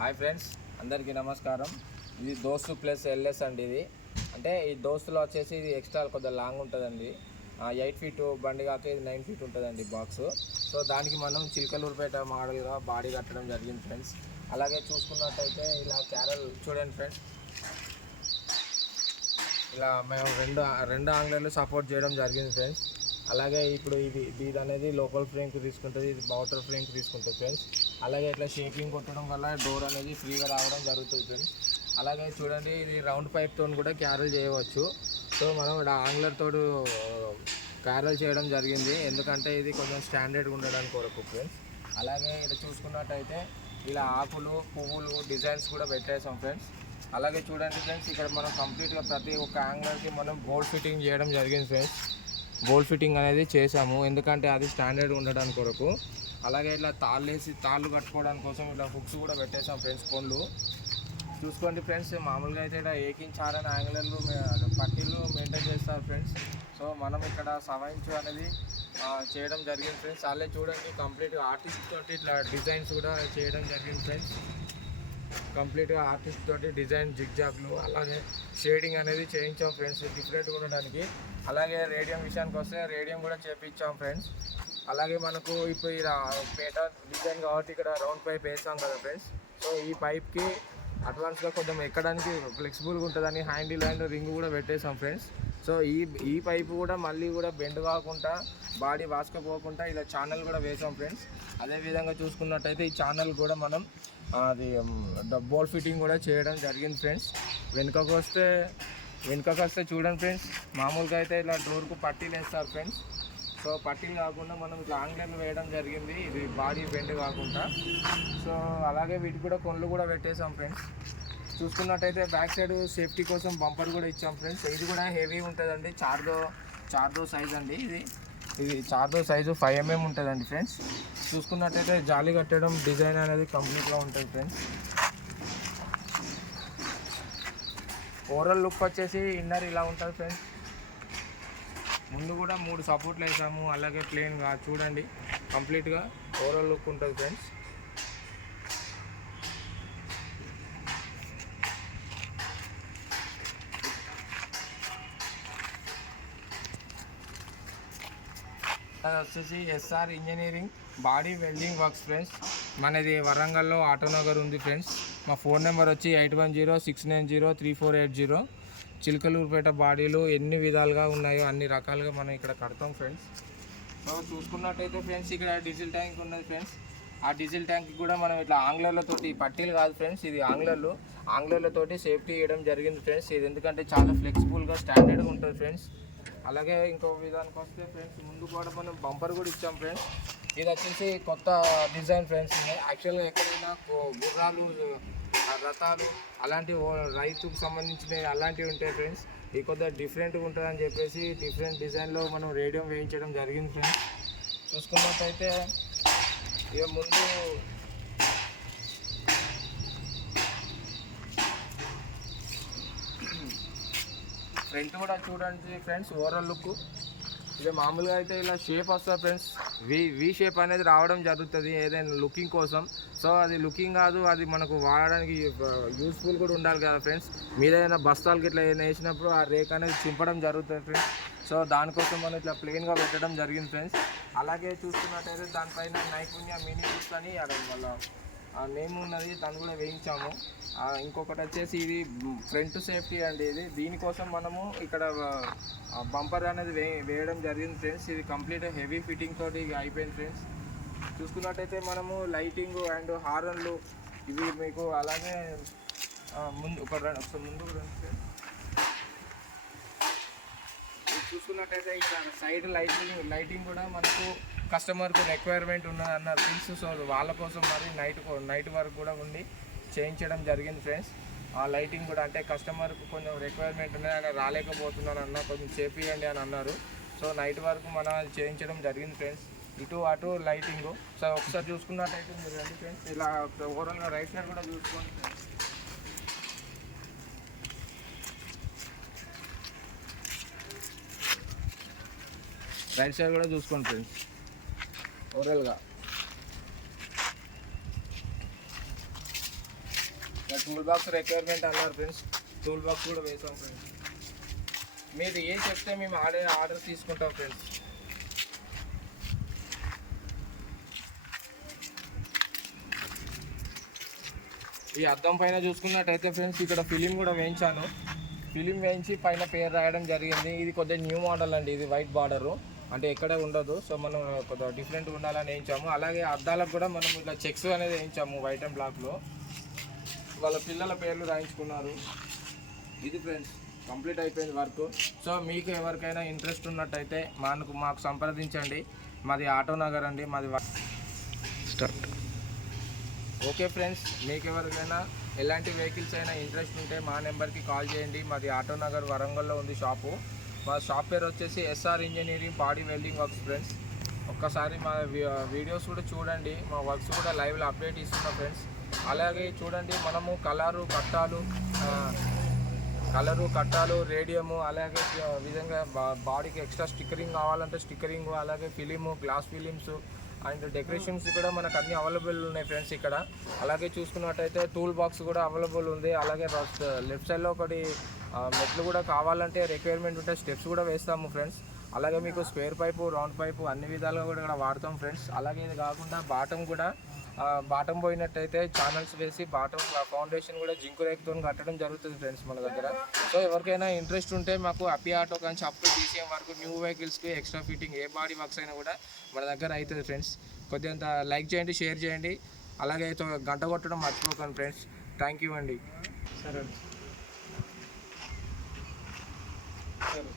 Hi friends అందరికీ నమస్కారం. ఇది దోస్తు ప్లస్ ఎల్ఎస్ అండి ఇది. అంటే ఈ దోస్తులో వచ్చేసి ఇది ఎక్స్ట్రా కొద్దిగా లాంగ్ ఉంటుందండి. ఎయిట్ ఫీట్ బండి కాక ఇది నైన్ ఫీట్ ఉంటుందండి బాక్స్. సో దానికి మనం చిలకలూరుపేట మోడల్గా బాడీ కట్టడం జరిగింది ఫ్రెండ్స్. అలాగే చూసుకున్నట్టయితే ఇలా క్యారల్ చూడండి ఫ్రెండ్స్. ఇలా మేము రెండు రెండు ఆంగ్లర్లు సపోర్ట్ చేయడం జరిగింది ఫ్రెండ్స్. అలాగే ఇప్పుడు ఇది ఇది అనేది లోకల్ ఫ్రేమ్కి తీసుకుంటుంది ఇది బౌటర్ ఫ్రేమ్కి తీసుకుంటుంది ఫ్రెండ్స్. అలాగే ఇట్లా షేకింగ్ కొట్టడం వల్ల డోర్ అనేది ఫ్రీగా రావడం జరుగుతుంది ఫ్రెండ్స్. అలాగే చూడండి ఇది రౌండ్ పైప్తో కూడా క్యారల్ చేయవచ్చు. సో మనం ఇక్కడ ఆంగ్లర్ తోడు క్యారల్ చేయడం జరిగింది. ఎందుకంటే ఇది కొంచెం స్టాండర్డ్గా ఉండడానికి కొరకు ఫ్రెండ్స్. అలాగే ఇక్కడ చూసుకున్నట్టయితే ఇలా ఆకులు పువ్వులు డిజైన్స్ కూడా పెట్టేసాం ఫ్రెండ్స్. అలాగే చూడండి ఫ్రెండ్స్ ఇక్కడ మనం కంప్లీట్గా ప్రతి ఒక్క యాంగిల్కి మనం బోల్డ్ ఫిట్టింగ్ చేయడం జరిగింది ఫ్రెండ్స్. బోల్డ్ ఫిట్టింగ్ అనేది చేసాము. ఎందుకంటే అది స్టాండర్డ్ ఉండడానికి కొరకు. అలాగే ఇట్లా తాళ్ళు వేసి తాళ్ళు కట్టుకోవడానికి కోసం ఇట్లా హుక్స్ కూడా పెట్టేసాం ఫ్రెండ్స్ కొండ్లు చూసుకోండి ఫ్రెండ్స్ మామూలుగా అయితే ఇక్కడ ఏకించాలని ఆంగ్లర్లు పట్టీలు మెయింటైన్ చేస్తారు ఫ్రెండ్స్. సో మనం ఇక్కడ సవాయించు అనేది చేయడం జరిగింది ఫ్రెండ్స్. అలాగే చూడండి కంప్లీట్గా ఆర్టిస్ట్ తోటి ఇట్లా డిజైన్స్ కూడా చేయడం జరిగింది ఫ్రెండ్స్. కంప్లీట్గా ఆర్టిస్ట్ తోటి డిజైన్ జిగ్జాగ్లు అలాగే షేడింగ్ అనేది చేయించాం ఫ్రెండ్స్. డిఫరెంట్గా ఉండడానికి అలాగే రేడియం విషయానికి వస్తే రేడియం కూడా చేపించాం ఫ్రెండ్స్. అలాగే మనకు ఇప్పుడు ఇలా పేట డిజైన్ కాబట్టి ఇక్కడ రౌండ్ పైప్ వేసాం కదా ఫ్రెండ్స్. సో ఈ పైప్కి అడ్వాన్స్గా కొంచెం ఎక్కడానికి ఫ్లెక్సిబుల్గా ఉంటుందని హ్యాండిల్ అండ్ రింగ్ కూడా పెట్టేసాం ఫ్రెండ్స్. సో ఈ ఈ పైపు కూడా మళ్ళీ కూడా బెండ్ కాకుండా బాడీ వాసుకపోకుండా ఇలా ఛానల్ కూడా వేసాం ఫ్రెండ్స్. అదేవిధంగా చూసుకున్నట్టయితే ఈ ఛానల్ కూడా మనం అది డబ్బోల్ ఫిట్టింగ్ కూడా చేయడం జరిగింది ఫ్రెండ్స్. వెనుకకు వస్తే వెనుకకు వస్తే చూడండి ఫ్రెండ్స్ మామూలుగా అయితే ఇలా డోర్కు పట్టీలు వేస్తారు ఫ్రెండ్స్. సో పట్టీలు కాకుండా మనం ఇట్లా ఆంగ్లర్లు వేయడం జరిగింది. ఇది బాడీ బెండ్ కాకుండా. సో అలాగే వీటికి కూడా కొన్లు కూడా పెట్టేసాం ఫ్రెండ్స్. చూసుకున్నట్టయితే బ్యాక్ సైడ్ సేఫ్టీ కోసం బంపర్ కూడా ఇచ్చాం ఫ్రెండ్స్ ఇది కూడా హెవీ ఉంటుందండి. చార్దో చార్దో సైజ్ అండి ఇది. ఇది చార్దో సైజు ఫైవ్ ఎంఎం ఉంటుందండి ఫ్రెండ్స్ చూసుకున్నట్టయితే జాలి కట్టడం డిజైన్ అనేది కంప్లీట్గా ఉంటుంది ఫ్రెండ్స్ ఓవరాల్ లుక్ వచ్చేసి ఇన్నర్ ఇలా ఉంటుంది ఫ్రెండ్స్ ముందు కూడా మూడు సపోర్ట్లు వేసాము. అలాగే ప్లెయిన్గా చూడండి. కంప్లీట్గా ఓవరాల్ లుక్ ఉంటుంది ఫ్రెండ్స్ అది వచ్చేసి SR engineering body welding works friends. మనది వరంగల్లో ఆటోనగర్ ఉంది ఫ్రెండ్స్. మా ఫోన్ నెంబర్ వచ్చి eight one zero six nine zero three four eight zero. Chilakaluripet బాడీలు ఎన్ని విధాలుగా ఉన్నాయో అన్ని రకాలుగా మనం ఇక్కడ కడతాం ఫ్రెండ్స్. సో చూసుకున్నట్టయితే ఫ్రెండ్స్ ఇక్కడ డీజిల్ ట్యాంక్ ఉన్నది ఫ్రెండ్స్. ఆ డీజిల్ ట్యాంక్ కూడా మనం ఇట్లా ఆంగ్లర్లతోటి పట్టీలు కాదు ఫ్రెండ్స్ ఇది ఆంగ్లర్లు. ఆంగ్లర్లతోటి సేఫ్టీ చేయడం జరిగింది ఫ్రెండ్స్. ఇది ఎందుకంటే చాలా ఫ్లెక్సిబుల్గా స్టాండర్డ్గా ఉంటుంది ఫ్రెండ్స్. అలాగే ఇంకో విధానికి వస్తే ఫ్రెండ్స్ ముందు కూడా మనం బంపర్ కూడా ఇచ్చాం ఫ్రెండ్స్ ఇది వచ్చేసి కొత్త డిజైన్ ఫ్రెండ్స్ యాక్చువల్గా ఎక్కడైనా గుర్రాలు రథాలు అలాంటి రైతుకు సంబంధించినవి అలాంటివి ఉంటాయి ఫ్రెండ్స్ ఇది కొద్దిగా డిఫరెంట్గా ఉంటుందని చెప్పేసి డిఫరెంట్ డిజైన్లో మనం రేడియం వేయించడం జరిగింది ఫ్రెండ్స్ చూసుకున్నట్టయితే ఇక ముందు ఫ్రంట్ కూడా చూడండి ఫ్రెండ్స్ ఓవరాల్ లుక్ ఇదే మామూలుగా అయితే ఇలా షేప్ వస్తుంది ఫ్రెండ్స్ వి వి షేప్ అనేది రావడం జరుగుతుంది ఏదైనా లుకింగ్ కోసం. సో అది లుకింగ్ కాదు అది మనకు వాడడానికి యూస్ఫుల్ కూడా ఉండాలి కదా ఫ్రెండ్స్. మీద ఏదైనా బస్తాలు ఇట్లా ఏదైనా వేసినప్పుడు ఆ రేక్ అనేది చింపడం జరుగుతుంది ఫ్రెండ్స్. సో దానికోసం మనం ఇట్లా ప్లెయిన్గా పెట్టడం జరిగింది ఫ్రెండ్స్. అలాగే చూస్తున్నట్టయితే దానిపైన నైపుణ్య మినీ బుక్స్ అని అది వాళ్ళ నేమ్ ఉన్నది దాన్ని కూడా వేయించాము. ఇంకొకటి వచ్చేసి ఇది ఫ్రంట్ సేఫ్టీ అండి ఇది. దీనికోసం మనము ఇక్కడ బంపర్ అనేది వే వేయడం జరిగింది ఫ్రెండ్స్ ఇది కంప్లీట్ హెవీ ఫిట్టింగ్ తోటి అయిపోయింది ఫ్రెండ్స్ చూసుకున్నట్టయితే మనము లైటింగ్ అండ్ హారన్లు ఇవి మీకు అలాగే ముందు ఒక రెండు ఒకసారి ముందు చూసుకున్నట్టయితే ఇక్కడ సైడ్ లైటింగ్ లైటింగ్ కూడా మనకు కస్టమర్కు రిక్వైర్మెంట్ ఉన్నది అన్నారు ఫ్రెండ్స్ సో వాళ్ళ కోసం మరి నైట్ నైట్ వరకు కూడా ఉండి చేయించడం జరిగింది ఫ్రెండ్స్ ఆ లైటింగ్ కూడా అంటే కస్టమర్కు కొంచెం రిక్వైర్మెంట్ ఉన్నది ఆయన రాలేకపోతున్నాను అన్న కొంచెం చేపియండి అని అన్నారు. సో నైట్ వరకు మనం చేయించడం జరిగింది ఫ్రెండ్స్ ఇటు అటు లైటింగ్ సో ఒకసారి చూసుకున్నట్టయితే మీరు రండి ఫ్రెండ్స్ ఇలా ఓవరాల్గా రైట్ సైడ్ కూడా చూసుకోండి ఫ్రెండ్స్ రైట్ సైడ్ కూడా చూసుకోండి ఫ్రెండ్స్ ఓరల్గా. టూల్ బాక్స్ రిక్వైర్మెంట్ అన్నారు ఫ్రెండ్స్ టూల్ బాక్స్ కూడా వేసాం ఫ్రెండ్స్ మీరు ఏం చెప్తే మేము ఆర్డర్ ఆర్డర్ తీసుకుంటాం ఫ్రెండ్స్ ఈ అద్దం పైన చూసుకున్నట్టయితే ఫ్రెండ్స్ ఇక్కడ ఫిలిం కూడా వేయించాను. ఫిలిం వేయించి పైన పేరు రాయడం జరిగింది. ఇది కొద్దిగా న్యూ మోడల్ అండి. ఇది వైట్ బార్డరు అంటే ఎక్కడ ఉండదు. సో మనం కొద్దిగా డిఫరెంట్ ఉండాలని వేయించాము. అలాగే అద్దాలకు కూడా మనం ఇట్లా చెక్స్ అనేది వేయించాము వైట్ అండ్ బ్లాక్లో వాళ్ళ పిల్లల పేర్లు రాయించుకున్నారు. ఇది ఫ్రెండ్స్ కంప్లీట్ అయిపోయింది వర్క్. సో మీకు ఎవరికైనా ఇంట్రెస్ట్ ఉన్నట్టయితే మాకు మాకు సంప్రదించండి. మాది ఆటో నగర్ అండి మాది స్టార్ట్ ఓకే ఫ్రెండ్స్ మీకు ఎవరికైనా ఎలాంటి వెహికల్స్ అయినా ఇంట్రెస్ట్ ఉంటే మా నెంబర్కి కాల్ చేయండి. మాది ఆటో నగర్ వరంగల్లో ఉంది షాపు మా షాప్ పేరు వచ్చేసి SR engineering body welding works friends ఒక్కసారి మా వీడియోస్ కూడా చూడండి. మా వర్క్స్ కూడా లైవ్లో అప్డేట్ ఇస్తున్నాం ఫ్రెండ్స్ అలాగే చూడండి మనము కలరు కట్టాలు కలరు కట్టాలు రేడియము అలాగే విధంగా బాడీకి ఎక్స్ట్రా స్టిక్కరింగ్ కావాలంటే స్టిక్కరింగ్ అలాగే film glass films and decorations కూడా మనకు అన్ని అవైలబుల్ ఉన్నాయి ఫ్రెండ్స్ ఇక్కడ. అలాగే చూసుకున్నట్టయితే టూల్ బాక్స్ కూడా అవైలబుల్ ఉంది. అలాగే లెఫ్ట్ సైడ్లో ఒకటి మెట్లు కూడా కావాలంటే రిక్వైర్మెంట్ ఉంటే స్టెప్స్ కూడా వేస్తాము ఫ్రెండ్స్. అలాగే మీకు స్క్వేర్ పైపు రౌండ్ పైపు అన్ని విధాలుగా కూడా ఇక్కడ వాడతాం ఫ్రెండ్స్. అలాగే ఇది కాకుండా బాటం కూడా బాటం పోయినట్టయితే ఛానల్స్ వేసి బాటం ఫౌండేషన్ కూడా జింకు రేకుతో కట్టడం జరుగుతుంది ఫ్రెండ్స్ మన దగ్గర. సో ఎవరికైనా ఇంట్రెస్ట్ ఉంటే మాకు అపి ఆటో కానీ అప్ టు డీసీఎం వరకు న్యూ వెహికల్స్కి ఎక్స్ట్రా ఫిట్టింగ్ ఏ బాడీ వర్క్స్ అయినా కూడా మన దగ్గర అవుతుంది ఫ్రెండ్స్ కొద్దిగా లైక్ చేయండి షేర్ చేయండి. అలాగే గంట కొట్టడం మర్చిపోకండి ఫ్రెండ్స్ థ్యాంక్ యూ అండి. సరే. సరే.